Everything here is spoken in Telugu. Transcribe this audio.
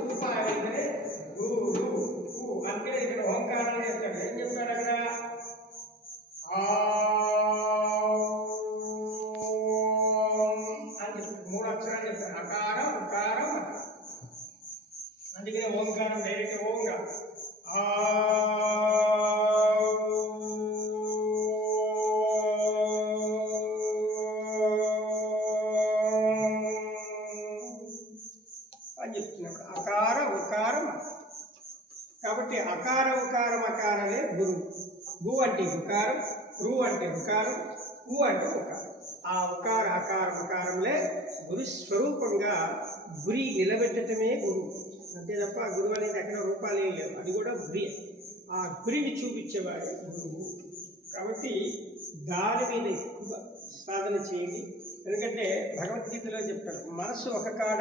రూపాయంటే గురు అంటే ఇక్కడ ఓంకారం చెప్తాడు. ఏం చెప్పాడు అక్కడ? అని చెప్పి 3 అక్షరాలు చెప్పారు. అకారం ఉకారం అకారం. అందుకనే ఓంకారం డైరెక్ట్ ఓంగా అని చెప్తున్నాడు. అకార ఉకారం కాబట్టి అకార ఉకారం అకారమే గురు. గు అంటే ఉకారం, రు అంటే ఉకారం, కు అంటే ఉకారం. ఆ ఉకార అకార ఉకారంలే గురు స్వరూపంగా గురి నిలబెట్టడమే గురువు. అంతే తప్ప గురువు అనేది అక్కడ రూపాలు ఏం లేవు. అది కూడా గురి. ఆ గురిని చూపించేవాడే గురువు. కాబట్టి దాని మీద ఎక్కువ సాధన చేయండి. ఎందుకంటే భగవద్గీతలో చెప్తారు, మనసు ఒక కాడ